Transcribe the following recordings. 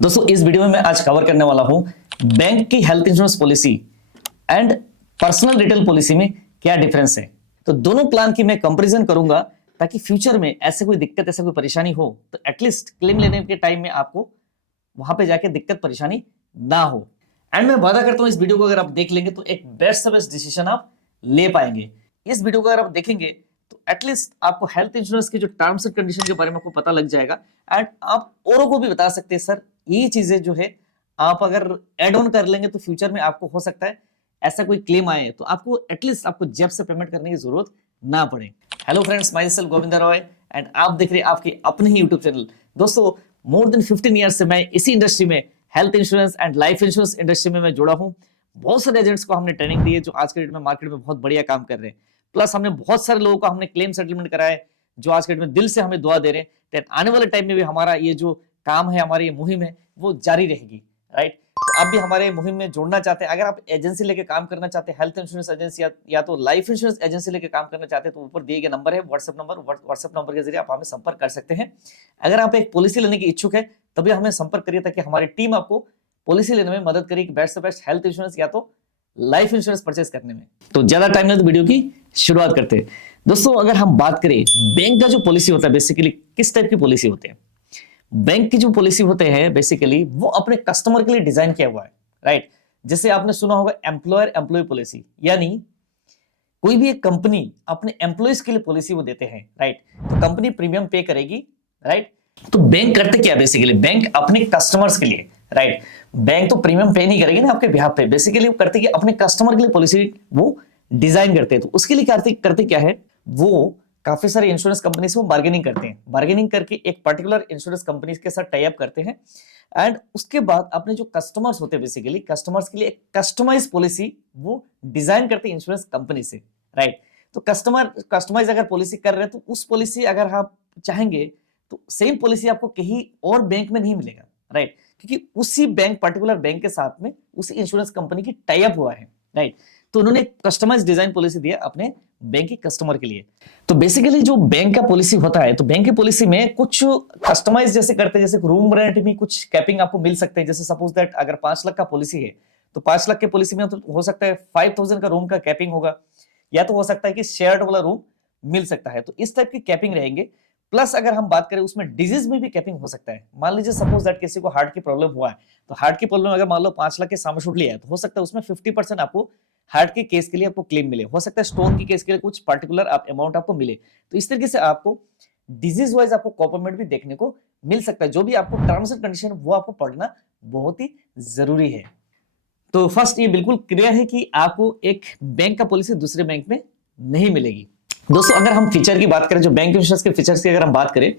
दोस्तों इस वीडियो में मैं आज कवर करने वाला हूं बैंक की health insurance policy and personal detail policy में क्या डिफरेंस है। तो दोनों प्लान की मैं कंपैरिजन करूंगा ताकि फ्यूचर में ऐसे कोई दिक्कत ऐसा कोई परेशानी हो तो एटलीस्ट क्लेम लेने के टाइम में आपको वहां पे जाके दिक्कत परेशानी ना हो। एंड मैं वादा करता हूं इस वीडियो को अगर आप देख लेंगे तो एक बेस्ट से बेस्ट डिसीजन आप ले पाएंगे। इस वीडियो को अगर आप देखेंगे तो एटलीस्ट आपको हेल्थ इंश्योरेंस की जो टर्म्स एंड कंडीशन के बारे में आपको पता लग जाएगा एंड आप औरों को भी बता सकते हैं सर ये चीजें जो है आप अगर एड ऑन कर लेंगे तो फ्यूचर में आपको हो सकता है ऐसा कोई क्लेम आए तो आपको एटलीस्ट आपको जेब से पेमेंट करने की जरूरत ना पड़े। Hello friends, my self Govinda Roy and आप देख रहे हैं आपके अपने ही यूट्यूब चैनल। दोस्तों मोर देन 15 ईयर्स से मैं इसी इंडस्ट्री में health insurance and life insurance industry में मैं जुड़ा हूं। बहुत सारे एजेंट्स को हमने ट्रेनिंग दी है जो आज के डेट में मार्केट में बहुत बढ़िया काम कर रहे हैं। प्लस हमने बहुत सारे लोगों को हमने क्लेम सेटलमेंट कराया जो आज के डेट में दिल से हमें दुआ दे रहे हैं। आने वाले टाइम में भी हमारा ये जो काम है, हमारी ये मुहिम है वो जारी रहेगी। राइट, तो आप भी हमारे मुहिम में जुड़ना चाहते हैं, अगर आप एजेंसी लेके काम करना चाहते हैं, हेल्थ इंश्योरेंस एजेंसी या तो लाइफ इंश्योरेंस एजेंसी लेके काम करना चाहते हैं तो ऊपर दिए गए नंबर है व्हाट्सएप नंबर के जरिए आप हमें संपर्क कर सकते हैं। अगर आप एक पॉलिसी लेने की इच्छुक है तभी हमें संपर्क करिए ताकि हमारी टीम आपको पॉलिसी लेने में मदद करेगी बेस्ट से बेस्ट हेल्थ इंश्योरेंस या तो लाइफ इंश्योरेंस परचेज करने में। तो ज्यादा टाइम नहीं तो वीडियो की शुरुआत करते हैं। दोस्तों अगर हम बात करें बैंक का जो पॉलिसी होता है बेसिकली किस टाइप की पॉलिसी होती है, बैंक की जो पॉलिसी होते हैं बेसिकली वो अपने कस्टमर के लिए डिजाइन किया हुआ है। राइट, जैसे आपने सुना होगा एम्प्लॉयर एम्प्लॉय पॉलिसी, यानी कोई भी एक कंपनी अपने एम्प्लॉयज के लिए पॉलिसी वो देते हैं। राइट, तो कंपनी प्रीमियम पे करेगी। राइट, तो बैंक करते क्या बेसिकली, बैंक अपने कस्टमर्स के लिए, राइट, बैंक तो प्रीमियम पे नहीं करेगी ना आपके बिहाफ पे, बेसिकली वो करते कि अपने कस्टमर के लिए पॉलिसी वो डिजाइन करते हैं। तो उसके लिए करते क्या है, वो काफी सारे इंश्योरेंस कंपनी से वो बार्गेनिंग करते हैं, बार्गेनिंग करके एक पर्टिकुलर इंश्योरेंस कंपनी के साथ टाई अप करते हैं एंड उसके बाद अपने जो कस्टमर्स होते हैं बेसिकली कस्टमर्स के लिए एक कस्टमाइज पॉलिसी वो डिजाइन करते हैं इंश्योरेंस कंपनी से। राइट, तो कस्टमाइज अगर पॉलिसी कर रहे हैं तो उस पॉलिसी अगर आप चाहेंगे तो सेम पॉलिसी आपको कहीं और बैंक में नहीं मिलेगा। राइट, क्योंकि उसी बैंक पर्टिकुलर बैंक के साथ में उसी इंश्योरेंस कंपनी की टाई अप हुआ है। राइट, तो उन्होंने कस्टमाइज डिजाइन पॉलिसी दिया अपने बैंक के कस्टमर के लिए। तो बेसिकली जो बैंक का पॉलिसी होता है तो बैंक की पॉलिसी में कुछ कस्टमाइज जैसे करते हैं, जैसे रूम रेंट में कुछ कैपिंग आपको मिल सकते हैं। जैसे सपोज दैट अगर 5 लाख का पॉलिसी है तो 5 लाख के पॉलिसी में तो हो सकता है 5000 का रूम का कैपिंग होगा, या तो हो सकता है कि शेयर्ड वाला रूम मिल सकता है। तो इस टाइप की कैपिंग रहेंगे। प्लस अगर हम बात करें उसमें डिजीज में भी कैपिंग हो सकता है। मान लीजिए सपोज दैट किसी को हार्ट की प्रॉब्लम हुआ है तो हार्ट की प्रॉब्लम अगर मान लो 5 लाख के सम एश्योर्ड लिया है तो हो सकता है उसमें 50% आपको हार्ट के केस के लिए आपको क्लेम मिले, हो सकता है स्टोन की केस के लिए कुछ पर्टिकुलर अमाउंट आपको मिले। तो इस तरीके से आपको डिजीज वाइज आपको कॉम्पोनेंट भी देखने को मिल सकता है। जो भी आपको टर्म्स एंड कंडीशन वो आपको पढ़ना बहुत ही जरूरी है। तो फर्स्ट ये बिल्कुल क्लियर है कि आपको एक बैंक का पॉलिसी दूसरे बैंक में नहीं मिलेगी। दोस्तों अगर हम फीचर की बात करें, जो बैंक इंश्योरेंस के फीचर्स की अगर हम बात करें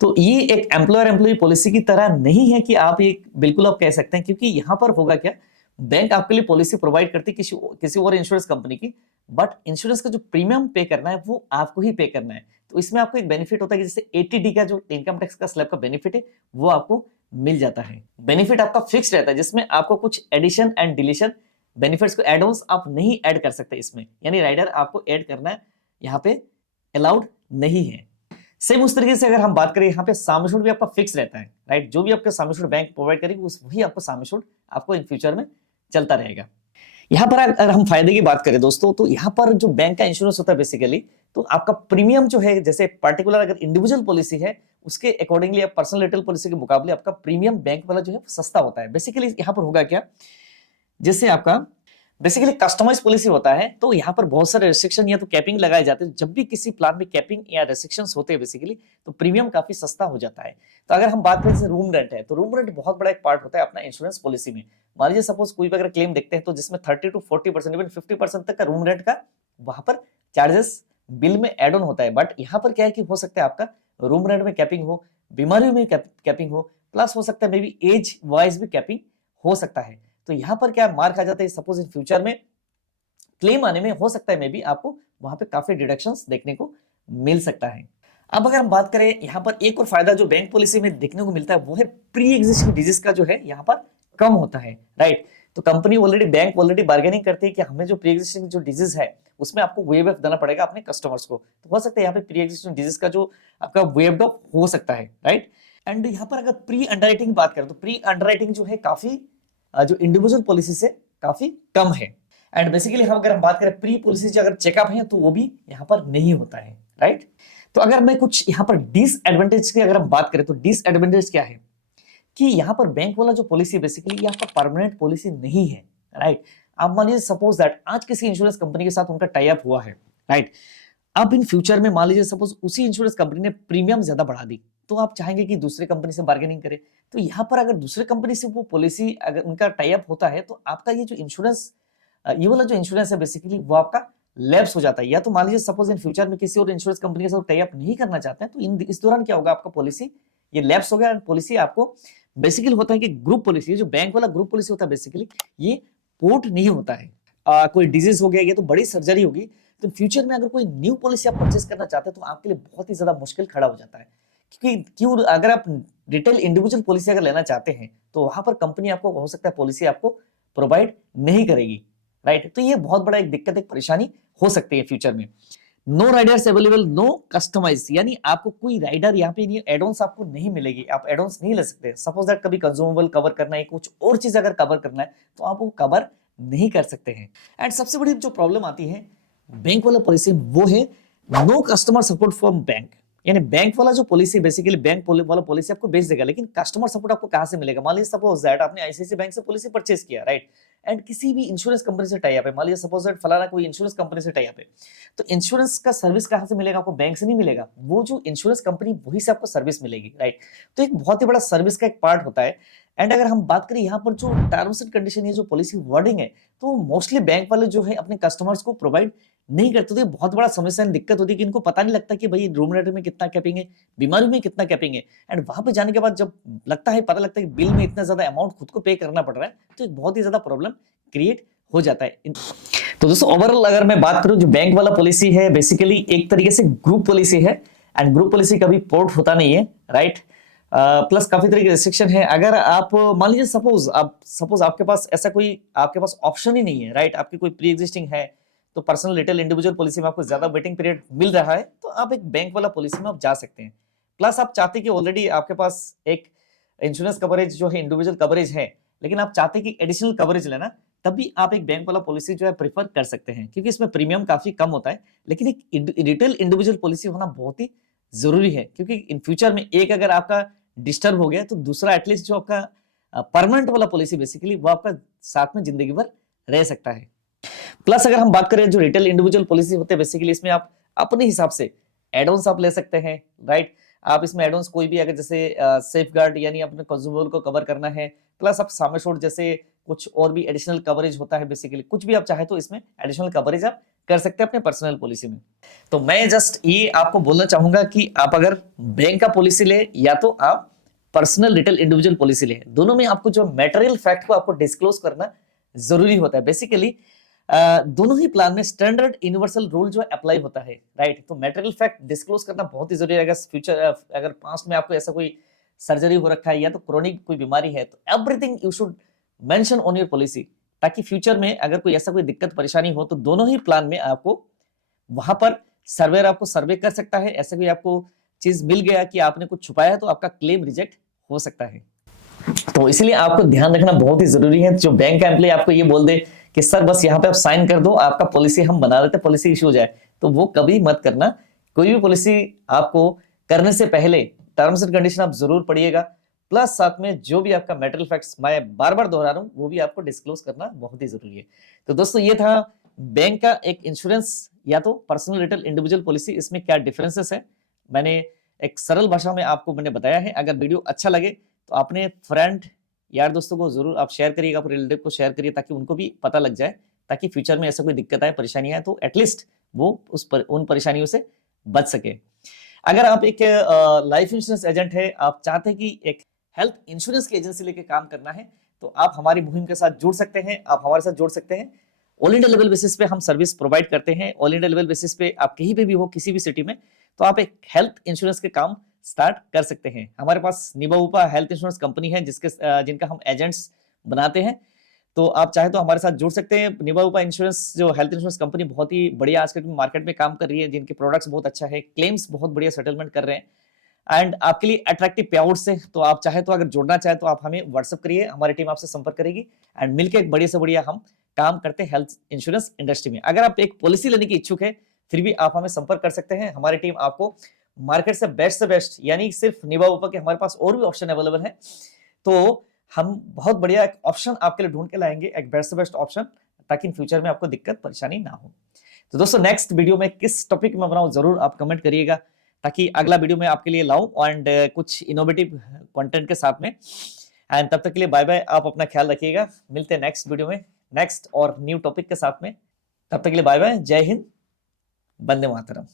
तो ये एक एम्प्लॉयर एम्प्लॉय पॉलिसी की तरह नहीं है कि आप ये बिल्कुल आप कह सकते हैं, क्योंकि यहां पर होगा क्या, बैंक आपके लिए पॉलिसी प्रोवाइड करती है किसी और इंश्योरेंस कंपनी की, बट इंश्योरेंस का जो प्रीमियम पे करना है वो आपको ही पे करना है। तो इसमें आपको एक बेनिफिट होता है कि जैसे 80D का जो इनकम टैक्स का स्लैब का बेनिफिट है वो आपको मिल जाता है। बेनिफिट आपका फिक्स रहता है जिसमें आपको कुछ एडिशन एंड डिलीशन बेनिफिट्स को एड ऑन्स आप नहीं ऐड कर सकते इसमें, यानी राइडर आपको ऐड करना है यहाँ पे अलाउड नहीं है। सेम उस तरीके से अगर हम बात करें यहाँ पे सम एश्योर्ड भी आपका फिक्स रहता है। राइट, जो भी आपका सम एश्योर्ड बैंक प्रोवाइड करेगी वही आपको सम एश्योर्ड आपको इन फ्यूचर में चलता रहेगा। यहाँ पर अगर हम फायदे की बात करें दोस्तों तो यहाँ पर जो बैंक का इंश्योरेंस होता है बेसिकली तो आपका प्रीमियम जो है, जैसे पर्टिकुलर अगर इंडिविजुअल पॉलिसी है उसके अकॉर्डिंगली आप पर्सनल रिटेल पॉलिसी के मुकाबले आपका प्रीमियम बैंक वाला जो है सस्ता होता है। बेसिकली यहाँ पर होगा क्या, जैसे आपका बेसिकली कस्टमाइज पॉलिसी होता है तो यहाँ पर बहुत सारे रेस्ट्रिक्शन या तो कैपिंग लगाए जाते हैं। जब भी किसी प्लान में कैपिंग या रेस्ट्रिक्शंस होते हैं बेसिकली तो प्रीमियम काफी सस्ता हो जाता है। तो अगर हम बात करें जैसे रूम रेंट है तो रूम रेंट बहुत बड़ा एक पार्ट होता है अपना इंश्योरेंस पॉलिसी में। मान लीजिए सपोज कोई भी अगर क्लेम देखते हैं तो जिसमें 30 to 40% इवन 50% तक का रूम रेंट का वहां पर चार्जेस बिल में एड ऑन होता है। बट यहाँ पर क्या है कि हो सकता है आपका रूम रेंट में कैपिंग हो, बीमारियों में कैपिंग हो, प्लस हो सकता है मे बी एज वाइज भी कैपिंग हो सकता है। तो यहाँ पर क्या मार्क आ जाता है, सपोज इन फ्यूचर में क्लेम आने में हो सकता है मे बी आपको वहां पे काफी डिडक्शंस देखने को मिल सकता है। अब अगर हम बात करें यहाँ पर एक और फायदा जो बैंक पॉलिसी में देखने को मिलता है वो है प्री एग्जिस्टिंग डिजीज का जो है यहाँ पर कम होता है। राइट, तो कंपनी बैंक ऑलरेडी बार्गेनिंग करती है कि हमें जो प्री एग्जिस्टिंग जो डिजीज है उसमें आपको वेव ऑफ देना पड़ेगा अपने कस्टमर्स को। तो हो सकता है यहाँ पे प्री एग्जिस्टिंग डिजीज का जो आपका वेव ऑफ हो सकता है। राइट, एंड यहाँ पर अगर प्री अंडरराइटिंग बात करें तो प्री अंडरराइटिंग जो है काफी जो इंडिविजुअल पॉलिसी से काफी कम है। एंड बेसिकली हम अगर हम बात करें प्री पॉलिसी जो अगर चेकअप है तो वो भी यहाँ पर नहीं होता है, राइट। तो अगर मैं कुछ यहाँ पर डिसएडवांटेज की अगर हम बात करें तो डिसएडवांटेज क्या है कि यहाँ पर बैंक वाला जो पॉलिसी बेसिकली ये आपका परमानेंट पॉलिसी नहीं है, राइट। आप मान लीजिए सपोज दैट आज किसी इंश्योरेंस कंपनी के साथ उनका टाई अप हुआ है, राइट। अब इन फ्यूचर में मान लीजिए सपोज उसी इंश्योरेंस कंपनी ने प्रीमियम ज्यादा बढ़ा दी, तो आप चाहेंगे कि दूसरे कंपनी से बार्गेनिंग करें। तो यहाँ पर अगर दूसरे कंपनी से वो पॉलिसी अगर उनका टाई अप होता है तो आपका ये जो इंश्योरेंस ये वाला जो इंश्योरेंस है बेसिकली वो आपका लैप्स हो जाता है। या तो मान लीजिए सपोज इन फ्यूचर में किसी और इंश्योरेंस कंपनी के साथ टाई अप नहीं करना चाहते हैं तो इस दौरान क्या होगा, आपका पॉलिसी ये लैप्स हो गया। पॉलिसी आपको बेसिकली होता है कि ग्रुप पॉलिसी, जो बैंक वाला ग्रुप पॉलिसी होता है बेसिकली ये पोर्ट नहीं होता है। कोई डिजीज हो गया, ये तो बड़ी सर्जरी होगी, तो फ्यूचर में अगर कोई न्यू पॉलिसी आप परचेस करना चाहते हैं तो आपके लिए बहुत ही ज्यादा मुश्किल खड़ा हो जाता है। क्योंकि क्यों, अगर आप रिटेल इंडिविजुअल पॉलिसी अगर लेना चाहते हैं तो वहां पर कंपनी आपको हो सकता है पॉलिसी आपको प्रोवाइड नहीं करेगी, राइट। तो ये बहुत बड़ा एक दिक्कत, एक परेशानी हो सकती है फ्यूचर में। No riders available, no customise, यानी आपको कोई राइडर यहाँ पे नहीं, एडॉन्स आपको नहीं मिलेगी, आप एडॉन्स नहीं ले सकते। सपोज दैट कभी कंज्यूमेबल कवर करना है, कुछ और चीज अगर कवर करना है तो आप वो कवर नहीं कर सकते हैं। एंड सबसे बड़ी जो प्रॉब्लम आती है बैंक वाला पॉलिसी वो है no customer support from bank. यानी बैंक वाला जो पॉलिसी बेसिकली बैंक वाला पॉलिसी आपको बेच देगा, लेकिन कस्टमर सपोर्ट आपको कहां से मिलेगा। मान लीजिए सपोज दैट आपने आईसीआईसीआई बैंक से पॉलिसी परचेस किया, राइट, एंड किसी भी इंश्योरेंस कंपनी से टाई अप है, मान लीजिए सपोज दैट फलाना कोई इंश्योरेंस कंपनी से टाई अप है, तो इंश्योरेंस का सर्विस कहां से मिलेगा आपको, बैंक से नहीं मिलेगा, वो जो इंश्योरेंस कंपनी वही से आपको सर्विस मिलेगी, राइट। तो एक बहुत ही बड़ा सर्विस का एक पार्ट होता है। एंड अगर हम बात करें यहाँ पर जो टर्म्स एंड कंडीशन है, जो पॉलिसी वर्डिंग है, तो मोस्टली बैंक वाले जो है अपने कस्टमर्स को प्रोवाइड नहीं करते। तो बहुत बड़ा समस्या दिक्कत होती है कि इनको पता नहीं लगता कि भाई रूमरेटर में कितना कैपिंग है, बीमारी में कितना कैपिंग है। एंड वहां पे जाने के बाद जब लगता है, पता लगता है कि बिल में इतना ज्यादा अमाउंट खुद को पे करना पड़ रहा है, तो एक बहुत ही ज्यादा प्रॉब्लम क्रिएट हो जाता है। तो दोस्तों ओवरऑल अगर मैं बात करूं, जो बैंक वाला पॉलिसी है बेसिकली एक तरीके से ग्रुप पॉलिसी है, एंड ग्रुप पॉलिसी कभी पोर्ट होता नहीं है, राइट। प्लस काफी तरह के रिस्ट्रिक्शन है। अगर आप मान लीजिए सपोज आपके पास ऐसा कोई आपके पास ऑप्शन ही नहीं है, राइट, आपकी कोई प्री एग्जिस्टिंग है, तो पर्सनल रिटेल इंडिविजुअल पॉलिसी में आपको ज्यादा वेटिंग पीरियड मिल रहा है, तो आप एक बैंक वाला पॉलिसी में आप जा सकते हैं। प्लस आप चाहते कि ऑलरेडी आपके पास एक इंश्योरेंस कवरेज जो है इंडिविजुअल कवरेज है, लेकिन आप चाहते कि एडिशनल कवरेज लेना, तब भी आप एक बैंक वाला पॉलिसी जो है प्रीफर कर सकते हैं, क्योंकि इसमें प्रीमियम काफी कम होता है। लेकिन एक रिटेल इंडिविजुअल पॉलिसी होना बहुत ही जरूरी है, क्योंकि इन फ्यूचर में एक अगर आपका डिस्टर्ब हो गया तो दूसरा एटलीस्ट जो आपका परमानेंट वाला पॉलिसी बेसिकली वो आपका साथ में जिंदगी भर रह सकता है। प्लस अगर हम बात करें जो रिटेल इंडिविजुअल पॉलिसी होते हैं बेसिकली इसमें आप अपने हिसाब से एडॉन्स आप ले सकते हैं, राइट। आप इसमें एडॉन्स कोई भी अगर जैसे सेफ गार्ड यानी अपने कंज्यूमर को कवर करना है, प्लस आप साम एश्योर्ड जैसे कुछ और भी एडिशनल कवरेज होता है, बेसिकली कुछ भी आप चाहे तो इसमें एडिशनल कवरेज आप कर सकते हैं अपने पर्सनल पॉलिसी में। तो मैं जस्ट ये आपको बोलना चाहूंगा कि आप अगर बैंक का पॉलिसी ले या तो आप पर्सनल रिटेल इंडिविजुअल पॉलिसी ले, दोनों में आपको जो मटेरियल फैक्ट को आपको डिस्क्लोज करना जरूरी होता है। बेसिकली दोनों ही प्लान में स्टैंडर्ड यूनिवर्सल रूल जो है अप्लाई होता है, राइट। तो मटेरियल फैक्ट डिस्क्लोज करना बहुत ही जरूरी है। अगर फ्यूचर अगर पास्ट में आपको ऐसा कोई सर्जरी हो रखा है या तो क्रोनिक कोई बीमारी है, तो everything you should mention on your policy, ताकि फ्यूचर में अगर कोई ऐसा कोई दिक्कत परेशानी हो तो दोनों ही प्लान में आपको वहां पर सर्वेयर आपको सर्वे कर सकता है। ऐसा कोई आपको चीज मिल गया कि आपने कुछ छुपाया है तो आपका क्लेम रिजेक्ट हो सकता है। तो इसलिए आपको ध्यान रखना बहुत ही जरूरी है। जो बैंक का एम्प्लॉय आपको ये बोल दे कि सर बस यहाँ पे आप साइन कर दो, आपका पॉलिसी हम बना देते हैं, पॉलिसी इशू हो जाए, तो वो कभी मत करना। कोई भी पॉलिसी आपको करने से पहले टर्म्स एंड कंडीशन आप जरूर पढ़िएगा, प्लस साथ में जो भी आपका मटेरियल फैक्ट्स मैं बार बार दोहरा रहा हूं वो भी आपको डिस्क्लोज करना बहुत ही जरूरी है। तो दोस्तों ये था बैंक का एक इंश्योरेंस या तो पर्सनल रिटेल इंडिविजुअल पॉलिसी, इसमें क्या डिफरेंसेस है मैंने एक सरल भाषा में आपको मैंने बताया है। अगर वीडियो अच्छा लगे तो अपने फ्रेंड यार दोस्तों को जरूर आप शेयर करिएगा, अपने रिलेटिव को शेयर करिए, ताकि उनको भी पता लग जाए, ताकि फ्यूचर में ऐसा कोई दिक्कत आए, परेशानी आए तो एटलीस्ट वो उन परेशानियों से बच सके। अगर आप एक लाइफ इंश्योरेंस एजेंट है, आप चाहते हैं कि एक हेल्थ इंश्योरेंस की एजेंसी लेके काम करना है, तो आप हमारी मुहिम के साथ जुड़ सकते हैं, आप हमारे साथ जुड़ सकते हैं। ऑल इंडिया लेवल बेसिस पे हम सर्विस प्रोवाइड करते हैं। ऑल इंडिया लेवल बेसिस पे आप कहीं पे भी हो, किसी भी सिटी में, तो आप एक हेल्थ इंश्योरेंस के काम स्टार्ट कर सकते हैं। हमारे पास निबाउपा हेल्थ इंश्योरेंस कंपनी है जिनका हम एजेंट्स बनाते हैं। तो आप चाहे तो हमारे साथ जुड़ सकते हैं। निबाउपा इंश्योरेंस जो हेल्थ इंश्योरेंस कंपनी बहुत ही बढ़िया आजकल मार्केट में काम कर रही है, जिनके प्रोडक्ट्स बहुत अच्छा है, क्लेम्स बहुत बढ़िया सेटलमेंट कर रहे हैं। एंड आपके लिए अट्रैक्टिव पे आउट से, तो आप चाहे तो अगर जुड़ना चाहे तो आप हमें व्हाट्सअप करिए, हमारी टीम आपसे संपर्क करेगी एंड मिलकर एक बढ़िया से बढ़िया हम काम करते हैं हेल्थ इंश्योरेंस इंडस्ट्री में। अगर आप एक पॉलिसी लेने की इच्छुक है फिर भी आप हमें संपर्क कर सकते हैं। हमारी टीम आपको मार्केट से बेस्ट यानी सिर्फ निभा उपा के हमारे पास और भी ऑप्शन अवेलेबल है, तो हम बहुत बढ़िया एक ऑप्शन आपके लिए ढूंढ के लाएंगे, एक बेस्ट से बेस्ट ऑप्शन, ताकि इन फ्यूचर में आपको दिक्कत परेशानी ना हो। तो दोस्तों नेक्स्ट वीडियो में किस टॉपिक में बनाऊं जरूर आप कमेंट करिएगा, ताकि अगला वीडियो में आपके लिए लाऊं एंड कुछ इनोवेटिव कंटेंट के साथ में। एंड तब तक के लिए बाय बाय, आप अपना ख्याल रखिएगा, मिलते हैं नेक्स्ट वीडियो में नेक्स्ट और न्यू टॉपिक के साथ में। तब तक के लिए बाय बाय, जय हिंद, वंदे मातरम।